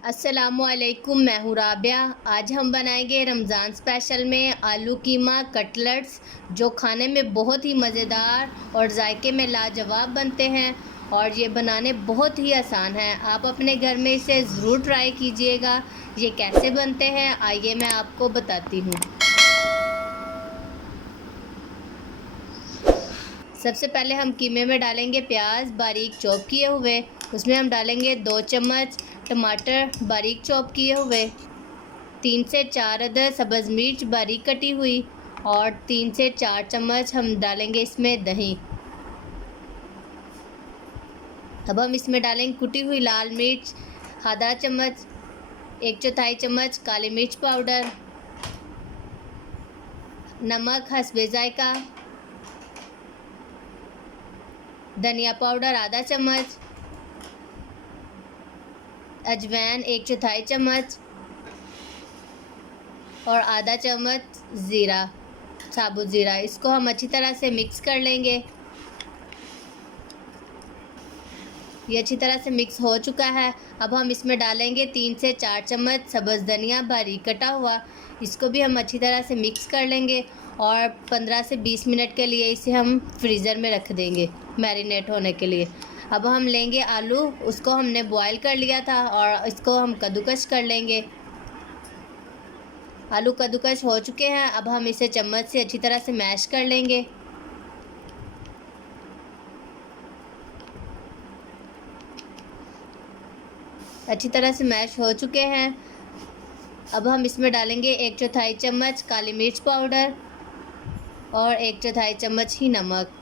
अस्सलामुअलैकुम, मैं हूँ राबिया। आज हम बनाएंगे रमज़ान स्पेशल में आलू कीमा कटलेट्स, जो खाने में बहुत ही मज़ेदार और जायके में लाजवाब बनते हैं। और ये बनाने बहुत ही आसान है। आप अपने घर में इसे ज़रूर ट्राई कीजिएगा। ये कैसे बनते हैं आइए मैं आपको बताती हूँ। सबसे पहले हम कीमे में डालेंगे प्याज बारीक चॉप किए हुए। उसमें हम डालेंगे 2 चम्मच टमाटर बारीक चॉप किए हुए, 3 से 4 अदद सब्ज़ मिर्च बारीक कटी हुई और 3 से 4 चम्मच हम डालेंगे इसमें दही। अब हम इसमें डालेंगे कुटी हुई लाल मिर्च आधा चम्मच, 1/4 चम्मच काली मिर्च पाउडर, नमक हस्बे जायका, धनिया पाउडर आधा चम्मच, अजवाइन 1/4 चम्मच और आधा चम्मच ज़ीरा, साबुत ज़ीरा। इसको हम अच्छी तरह से मिक्स कर लेंगे। ये अच्छी तरह से मिक्स हो चुका है। अब हम इसमें डालेंगे 3 से 4 चम्मच सब्ज़ धनिया बारीक कटा हुआ। इसको भी हम अच्छी तरह से मिक्स कर लेंगे और 15 से 20 मिनट के लिए इसे हम फ्रीज़र में रख देंगे मैरिनेट होने के लिए। अब हम लेंगे आलू, उसको हमने बॉयल कर लिया था और इसको हम कद्दूकस कर लेंगे। आलू कद्दूकस हो चुके हैं। अब हम इसे चम्मच से अच्छी तरह से मैश कर लेंगे। अच्छी तरह से मैश हो चुके हैं। अब हम इसमें डालेंगे 1/4 चम्मच काली मिर्च पाउडर और 1/4 चम्मच ही नमक।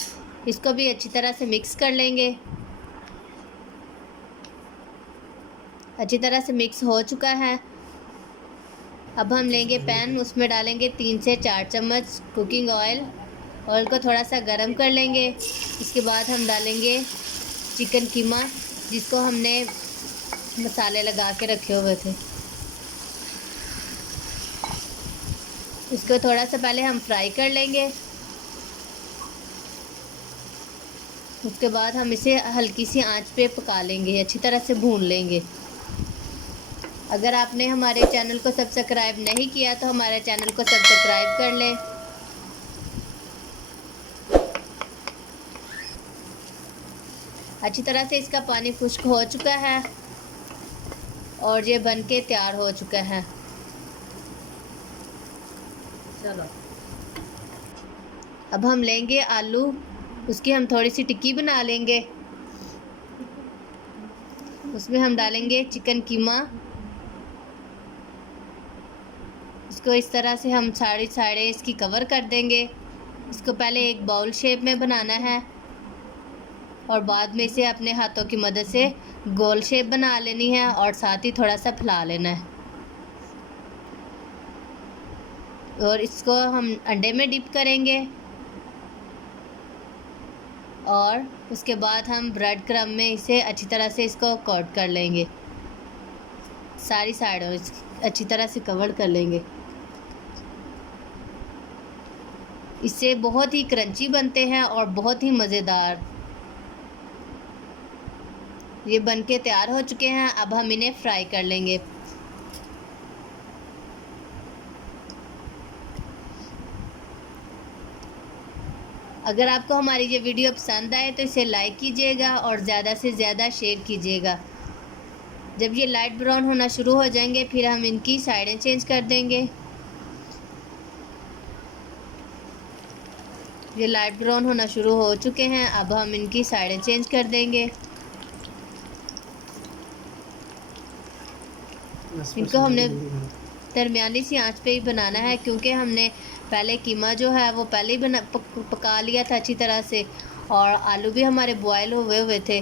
इसको भी अच्छी तरह से मिक्स कर लेंगे। अच्छी तरह से मिक्स हो चुका है। अब हम लेंगे पैन, उसमें डालेंगे 3 से 4 चम्मच कुकिंग ऑयल। ऑयल को थोड़ा सा गरम कर लेंगे। इसके बाद हम डालेंगे चिकन कीमा, जिसको हमने मसाले लगा के रखे हुए थे। इसको थोड़ा सा पहले हम फ्राई कर लेंगे। उसके बाद हम इसे हल्की सी आंच पे पका लेंगे, अच्छी तरह से भून लेंगे। अगर आपने हमारे चैनल को सब्सक्राइब नहीं किया तो हमारे चैनल को सब्सक्राइब कर लें। अच्छी तरह से इसका पानी खुश्क हो चुका है और ये बन के तैयार हो चुका है। चलो अब हम लेंगे आलू, उसकी हम थोड़ी सी टिक्की बना लेंगे। उसमें हम डालेंगे चिकन कीमा। इसको इस तरह से हम सारी साइडें इसकी कवर कर देंगे। इसको पहले एक बाउल शेप में बनाना है और बाद में इसे अपने हाथों की मदद से गोल शेप बना लेनी है और साथ ही थोड़ा सा फैला लेना है। और इसको हम अंडे में डिप करेंगे और उसके बाद हम ब्रेड क्रम्ब में इसे अच्छी तरह से इसको कोट कर लेंगे। सारी साइडों अच्छी तरह से कवर कर लेंगे। इससे बहुत ही क्रंची बनते हैं और बहुत ही मज़ेदार। ये बनके तैयार हो चुके हैं। अब हम इन्हें फ्राई कर लेंगे। अगर आपको हमारी ये वीडियो पसंद आए तो इसे लाइक कीजिएगा और ज़्यादा से ज़्यादा शेयर कीजिएगा। जब ये लाइट ब्राउन होना शुरू हो जाएंगे फिर हम इनकी साइडें चेंज कर देंगे। ये लाइट ब्राउन होना शुरू हो चुके हैं। अब हम इनकी साइडें चेंज कर देंगे। इनको हमने दरमियानी सी आंच पे ही बनाना है, क्योंकि हमने पहले कीमा जो है वो पहले ही पका लिया था अच्छी तरह से और आलू भी हमारे बॉयल हुए हुए थे।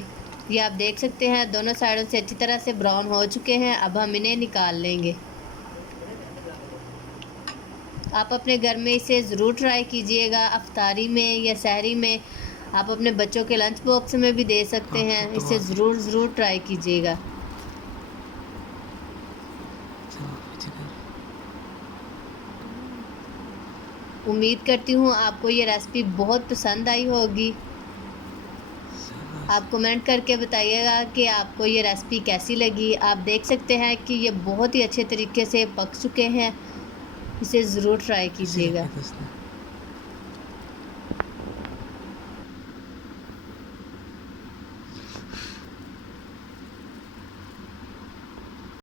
ये आप देख सकते हैं दोनों साइडों से अच्छी तरह से ब्राउन हो चुके हैं। अब हम इन्हें निकाल लेंगे। आप अपने घर में इसे ज़रूर ट्राई कीजिएगा, अफ्तारी में या सहरी में। आप अपने बच्चों के लंच बॉक्स में भी दे सकते हैं। इसे ज़रूर ट्राई कीजिएगा। उम्मीद करती हूँ आपको ये रेसिपी बहुत पसंद आई होगी। आप कमेंट करके बताइएगा कि आपको ये रेसिपी कैसी लगी। आप देख सकते हैं कि ये बहुत ही अच्छे तरीके से पक चुके हैं। इसे ज़रूर ट्राई कीजिएगा।